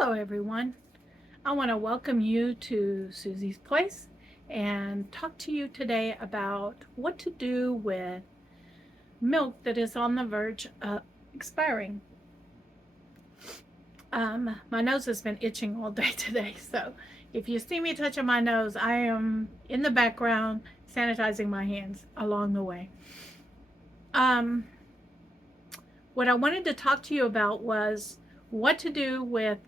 Hello, everyone. I want to welcome you to Susie's Place and talk to you today about what to do with milk that is on the verge of expiring. My nose has been itching all day today, so if you see me touching my nose, I am in the background sanitizing my hands along the way. Um, what I wanted to talk to you about was what to do with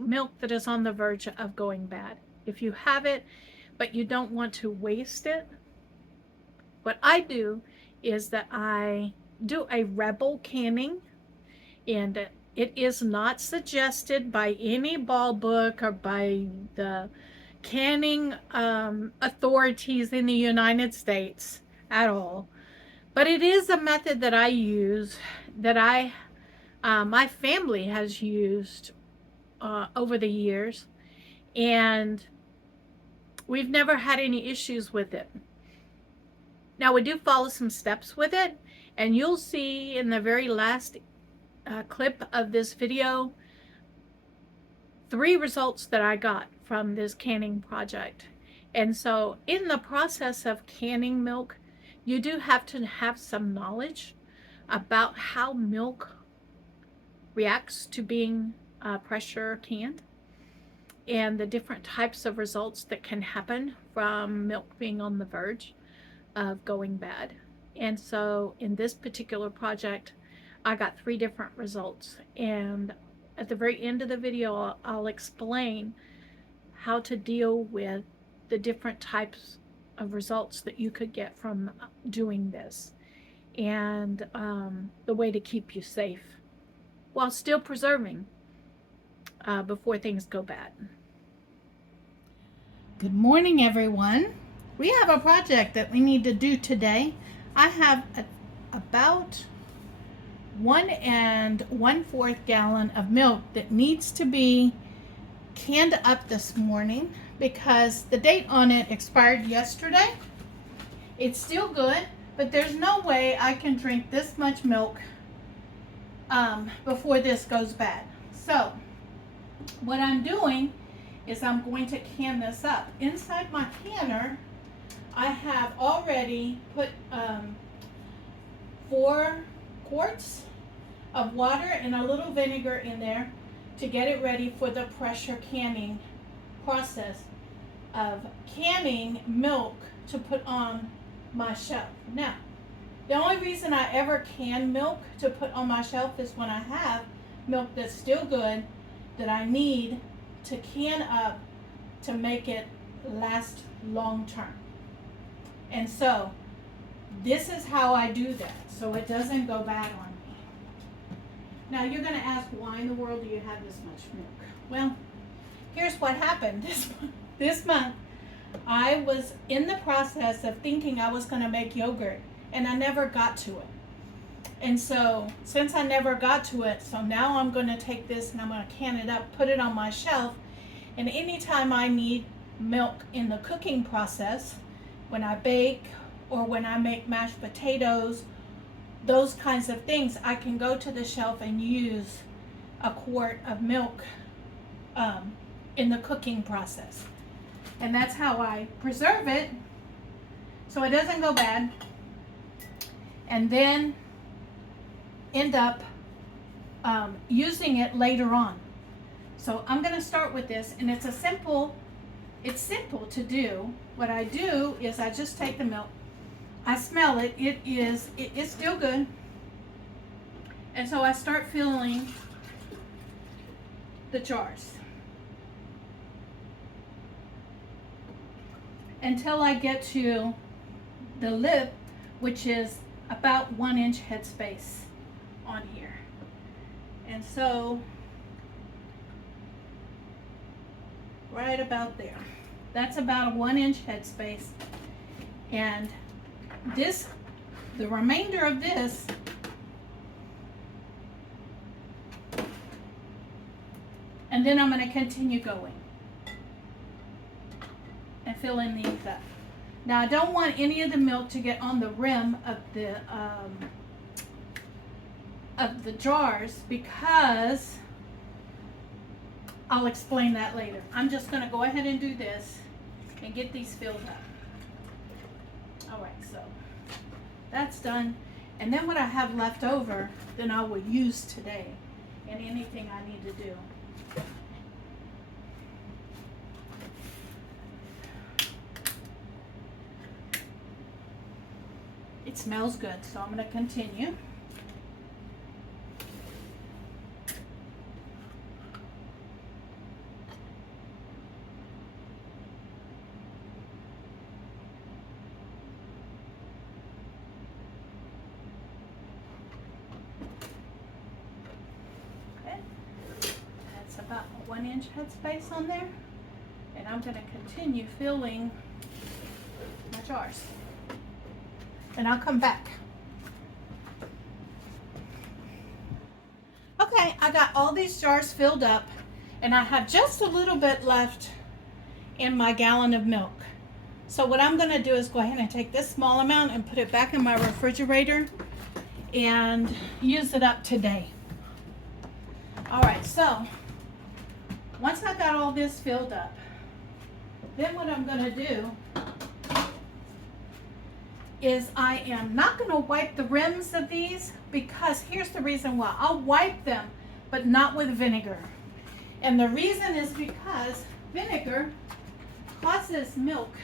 milk that is on the verge of going bad. If you have it, but you don't want to waste it, what I do is that I do a rebel canning, and it is not suggested by any ball book or by the canning authorities in the United States at all. But it is a method that I use, that my family has used over the years, and we've never had any issues with it. Now, we do follow some steps with it, and you'll see in the very last clip of this video 3 results that I got from this canning project. And so in the process of canning milk, you do have to have some knowledge about how milk reacts to being pressure canned, and the different types of results that can happen from milk being on the verge of going bad. And so in this particular project, I got 3 different results, and at the very end of the video I'll explain how to deal with the different types of results that you could get from doing this, and the way to keep you safe while still preserving before things go bad. Good morning, everyone. We have a project that we need to do today. I have about 1 1/4 gallon of milk that needs to be canned up this morning because the date on it expired yesterday. It's still good, but there's no way I can drink this much milk before this goes bad. So what I'm doing is I'm going to can this up. Inside my canner, I have already put 4 quarts of water and a little vinegar in there to get it ready for the pressure canning process of canning milk to put on my shelf. Now, the only reason I ever can milk to put on my shelf is when I have milk that's still good that I need to can up to make it last long term. And so this is how I do that, so it doesn't go bad on me. Now you're going to ask, why in the world do you have this much milk? Well, here's what happened. This month I was in the process of thinking I was going to make yogurt, and I never got to it. And so since I never got to it, so now I'm going to take this and I'm going to can it up, put it on my shelf, and anytime I need milk in the cooking process, when I bake or when I make mashed potatoes, those kinds of things, I can go to the shelf and use a quart of milk in the cooking process. And that's how I preserve it so it doesn't go bad, and then end up using it later on. So I'm going to start with this, and it's simple to do. What I do is I just take the milk, I smell it, it's still good, and so I start filling the jars until I get to the lip, which is about 1 inch headspace on here. And so right about there, that's about a 1 inch headspace. And the remainder of this and then I'm going to continue going and filling these up. Now I don't want any of the milk to get on the rim of the jars, because I'll explain that later. I'm just going to go ahead and do this and get these filled up. All right, so that's done. And then what I have left over, then I will use today in anything I need to do. It smells good, so I'm going to continue. Okay, that's about a 1-inch headspace on there, and I'm going to continue filling my jars. And I'll come back. Okay, I got all these jars filled up, and I have just a little bit left in my gallon of milk. So what I'm going to do is go ahead and take this small amount and put it back in my refrigerator and use it up today. All right, so once I got all this filled up, then what I'm going to do is I am not going to wipe the rims of these, because here's the reason why. I'll wipe them, but not with vinegar. And the reason is because vinegar causes milk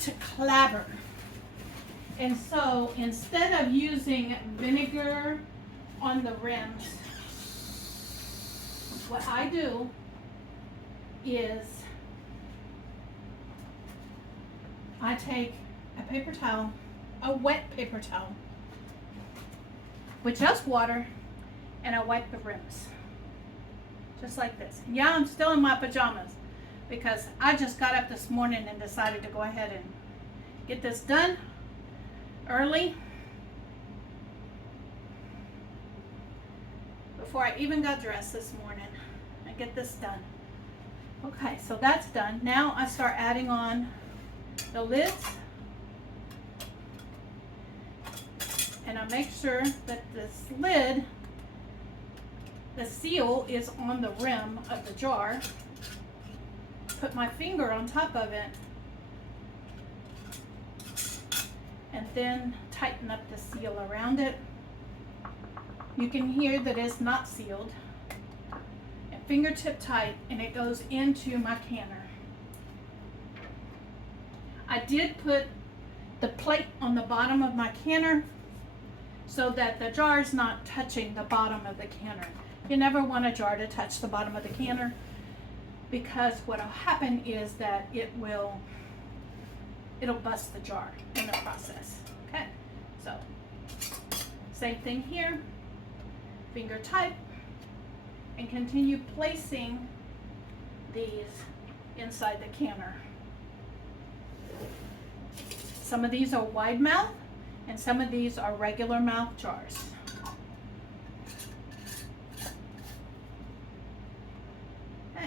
to clabber. And so instead of using vinegar on the rims, what I do is I take a paper towel, a wet paper towel, with just water, and I wipe the rims. Just like this. Yeah, I'm still in my pajamas because I just got up this morning and decided to go ahead and get this done early before I even got dressed this morning and get this done. Okay, so that's done. Now I start adding on the lids, and I make sure that this lid, the seal, is on the rim of the jar. Put my finger on top of it and then tighten up the seal around it. You can hear that it's not sealed, and fingertip tight, and it goes into my canner. I did put the plate on the bottom of my canner so that the jar is not touching the bottom of the canner. You never want a jar to touch the bottom of the canner, because what will happen is that it'll bust the jar in the process. Okay, so same thing here, finger tight, and continue placing these inside the canner. Some of these are wide mouth, and some of these are regular mouth jars. Okay.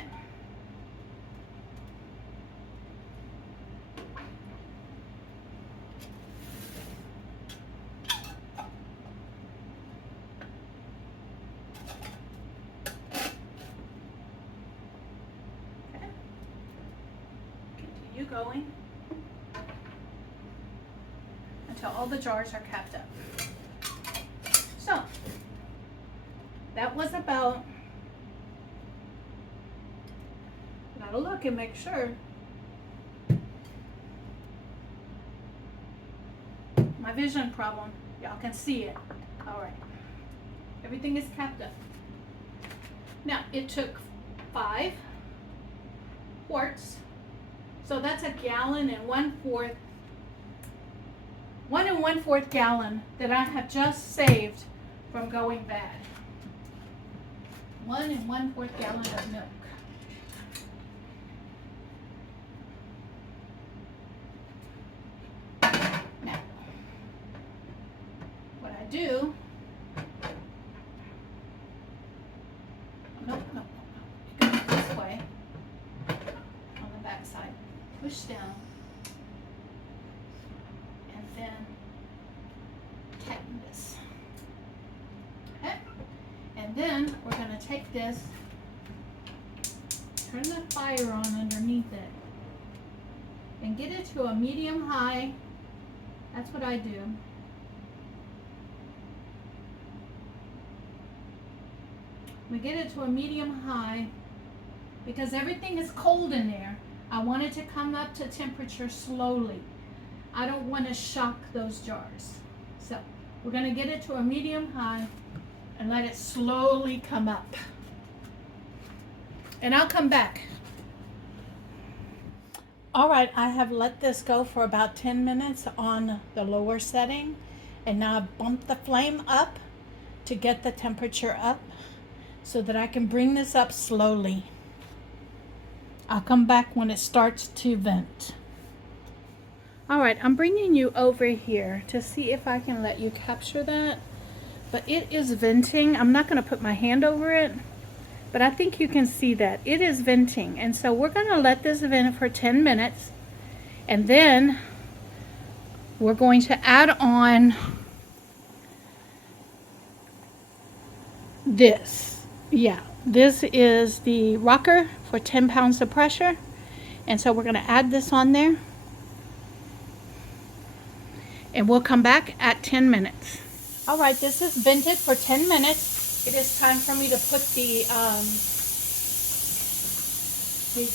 Okay. Continue going until all the jars are capped up. So that was about, gotta look and make sure my vision problem, y'all can see it. All right, everything is capped up. Now it took 5 quarts, so that's a gallon and 1/4. 1 1/4 gallon that I have just saved from going bad. 1 1/4 gallon of milk. Now, what I do, nope, it goes this way on the back side. Push down. Then tighten this. Okay, and then then we're going to take this, turn the fire on underneath it, and get it to a medium high. That's what I do. We get it to a medium high because everything is cold in there. I want it to come up to temperature slowly. I don't want to shock those jars. So we're going to get it to a medium high and let it slowly come up. And I'll come back. All right, I have let this go for about 10 minutes on the lower setting. And now I bump the flame up to get the temperature up so that I can bring this up slowly. I'll come back when it starts to vent. All right, I'm bringing you over here to see if I can let you capture that. But it is venting. I'm not going to put my hand over it, but I think you can see that. It is venting. And so we're going to let this vent for 10 minutes. And then we're going to add on this. Yeah, this is the rocker for 10 pounds of pressure. And so we're going to add this on there. And we'll come back at 10 minutes. All right, this is vented for 10 minutes. It is time for me to put the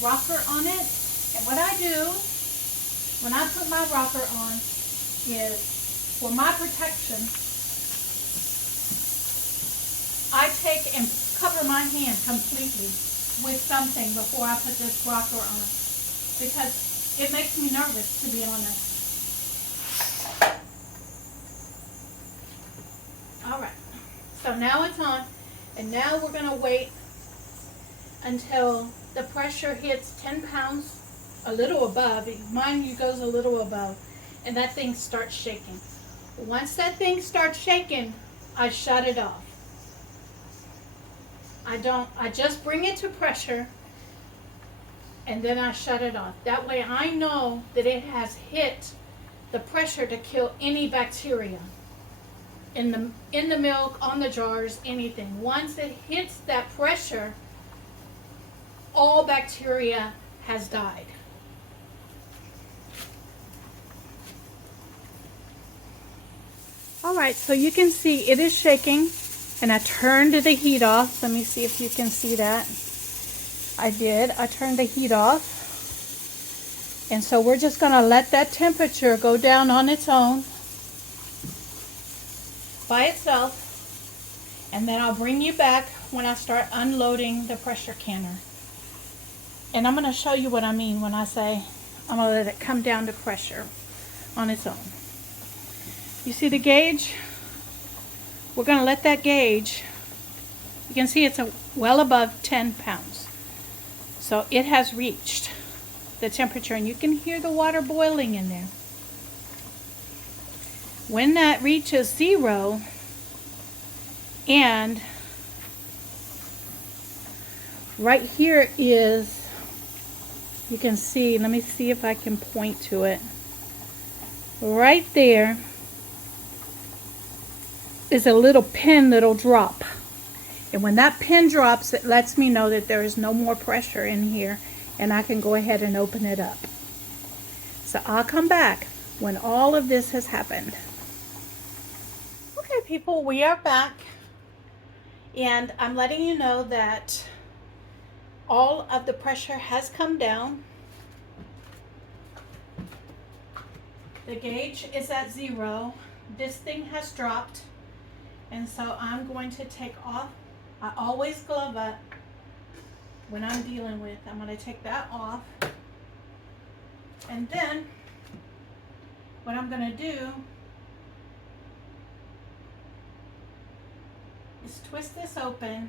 rocker on it. And what I do when I put my rocker on is, for my protection, I take and cover my hand completely with something before I put this rocker on, because it makes me nervous, to be honest. All right, so now it's on, and now we're going to wait until the pressure hits 10 pounds, a little above. Mine goes a little above, and that thing starts shaking. Once that thing starts shaking, I shut it off. I just bring it to pressure, and then I shut it off. That way I know that it has hit the pressure to kill any bacteria in the milk, on the jars, anything. Once it hits that pressure, all bacteria has died. All right, so you can see it is shaking, and I turned the heat off. Let me see if you can see that. I did. I turned the heat off. And so we're just going to let that temperature go down on its own, by itself, and then I'll bring you back when I start unloading the pressure canner. And I'm going to show you what I mean when I say I'm going to let it come down to pressure on its own. You see the gauge? We're going to let that gauge, you can see it's well above 10 pounds. So it has reached the temperature, and you can hear the water boiling in there. When that reaches 0, and right here is, you can see, let me see if I can point to it. Right there is a little pin that'll drop. And when that pin drops, it lets me know that there is no more pressure in here, and I can go ahead and open it up. So I'll come back when all of this has happened. Okay, people, we are back, and I'm letting you know that all of the pressure has come down. The gauge is at 0. This thing has dropped, and so I'm going to take off. I always glove up when I'm dealing with. I'm going to take that off, and then what I'm going to do is twist this open,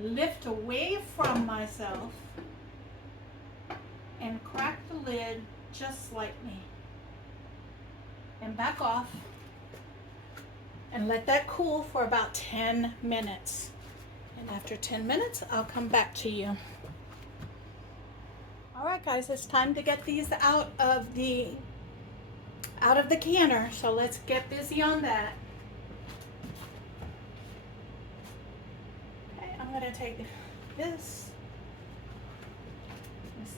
lift away from myself, and crack the lid just slightly, and back off, and let that cool for about 10 minutes. And after 10 minutes, I'll come back to you. All right, guys, it's time to get these out of the canner, so let's get busy on that. going to take this. Let's see.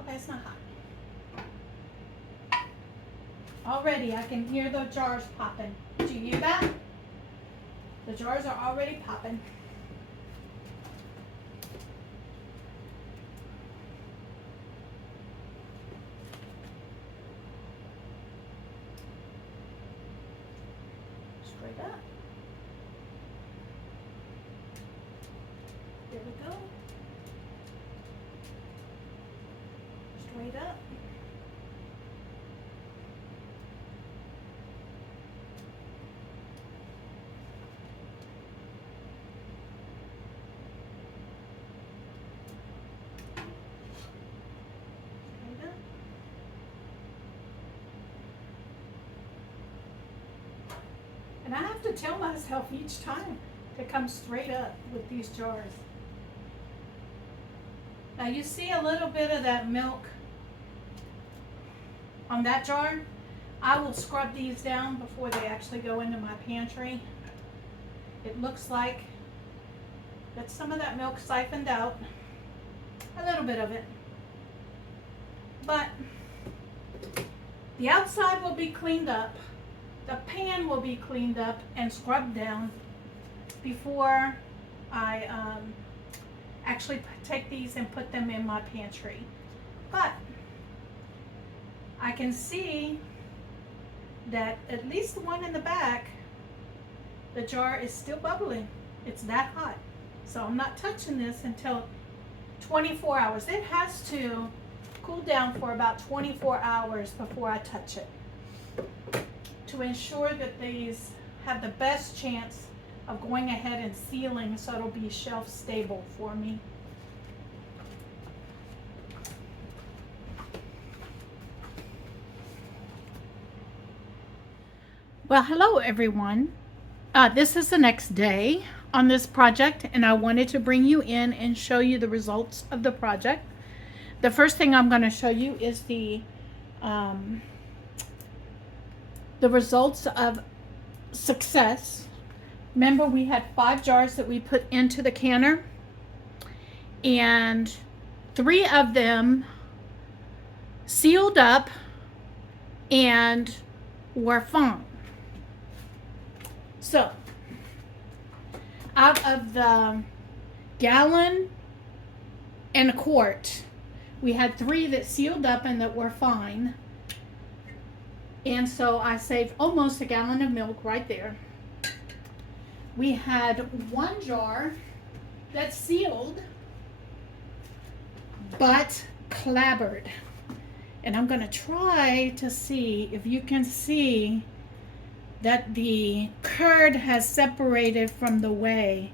Okay, it's not hot. Already I can hear the jars popping. Do you hear that? The jars are already popping. Straight up. There we go. Straight up. Straight up. And I have to tell myself each time to come straight up with these jars. Now you see a little bit of that milk on that jar. I will scrub these down before they actually go into my pantry. It looks like that some of that milk siphoned out, a little bit of it. But the outside will be cleaned up. The pan will be cleaned up and scrubbed down before I actually take these and put them in my pantry. But I can see that at least the one in the back, the jar is still bubbling. It's that hot. So I'm not touching this until 24 hours. It has to cool down for about 24 hours before I touch it, to ensure that these have the best chance of going ahead and sealing, so it'll be shelf stable for me. Well, hello everyone. This is the next day on this project, and I wanted to bring you in and show you the results of the project. The first thing I'm going to show you is the results of success. Remember, we had 5 jars that we put into the canner, and 3 of them sealed up and were fine. So, out of the gallon and a quart, we had 3 that sealed up and that were fine. And so I saved almost a gallon of milk right there. We had 1 jar that sealed but clabbered. And I'm going to try to see if you can see that the curd has separated from the whey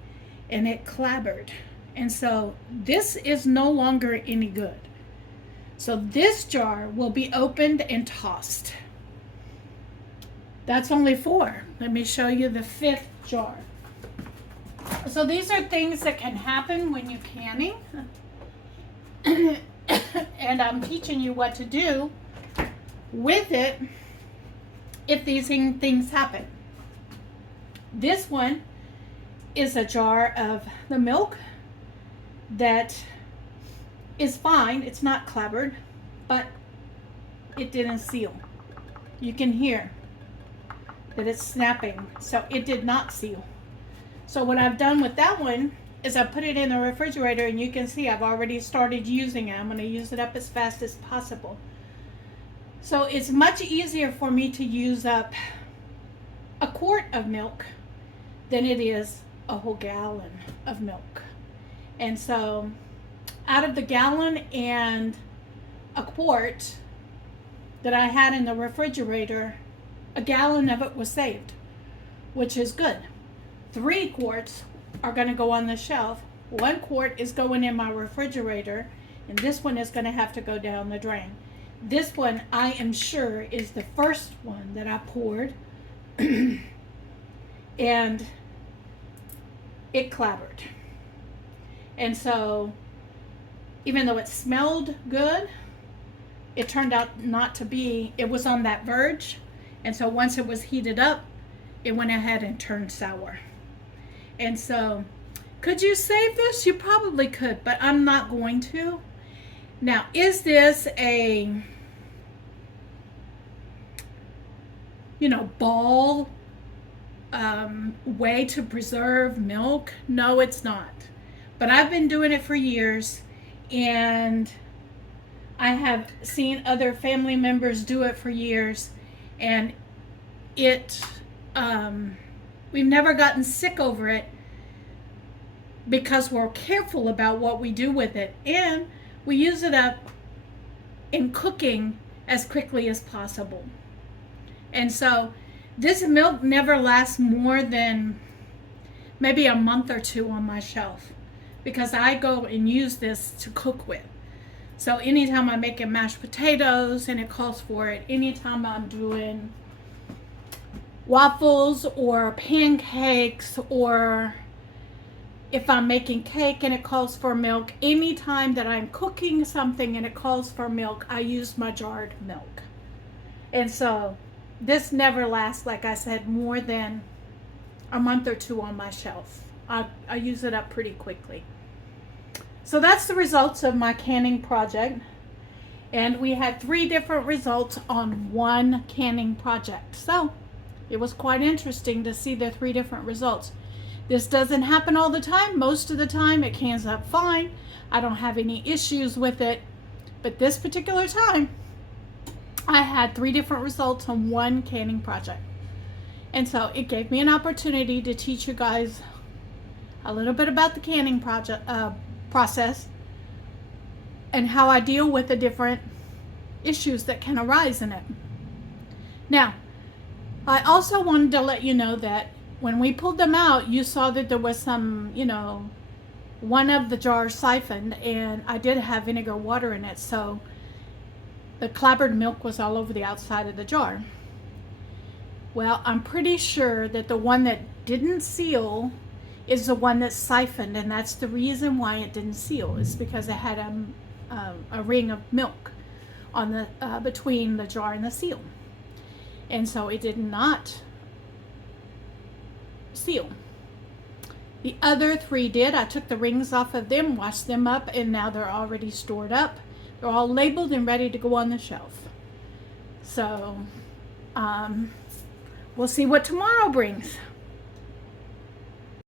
and it clabbered. And so this is no longer any good. So this jar will be opened and tossed. That's only 4. Let me show you the 5th jar. So these are things that can happen when you're canning. And I'm teaching you what to do with it if these things happen. This one is a jar of the milk that is fine. It's not clabbered, but it didn't seal. You can hear that it's snapping, so it did not seal. So what I've done with that one is I put it in the refrigerator, and you can see I've already started using it. I'm going to use it up as fast as possible. So it's much easier for me to use up a quart of milk than it is a whole gallon of milk. And so out of the gallon and a quart that I had in the refrigerator, a gallon of it was saved, which is good. 3 quarts are going to go on the shelf. 1 quart is going in my refrigerator, and this one is going to have to go down the drain. This one, I am sure, is the first one that I poured, and it clabbered. And so, even though it smelled good, it turned out not to be. It was on that verge, and so once it was heated up, it went ahead and turned sour. And so Could you save this? You probably could, but I'm not going to. Now, is this a, ball way to preserve milk? No, it's not. But I've been doing it for years, and I have seen other family members do it for years, and we've never gotten sick over it because we're careful about what we do with it, and we use it up in cooking as quickly as possible. And so this milk never lasts more than maybe a month or two on my shelf because I go and use this to cook with. So anytime I'm making mashed potatoes and it calls for it, anytime I'm doing waffles or pancakes, or if I'm making cake and it calls for milk, anytime that I'm cooking something and it calls for milk, I use my jarred milk. And so this never lasts, like I said, more than a month or two on my shelf. I use it up pretty quickly. So that's the results of my canning project. And we had 3 different results on one canning project. So it was quite interesting to see the 3 different results. This doesn't happen all the time. Most of the time it cans up fine. I don't have any issues with it. But this particular time, I had 3 different results on one canning project. And so it gave me an opportunity to teach you guys a little bit about the canning process and how I deal with the different issues that can arise in it. Now, I also wanted to let you know that when we pulled them out, you saw that there was some, one of the jars siphoned, and I did have vinegar water in it, so the clabbered milk was all over the outside of the jar. Well, I'm pretty sure that the one that didn't seal is the one that's siphoned, and that's the reason why it didn't seal, is because it had a ring of milk on the between the jar and the seal, and so it did not seal. The other 3 did. I took the rings off of them, washed them up, and now they're already stored up. They're all labeled and ready to go on the shelf. So we'll see what tomorrow brings.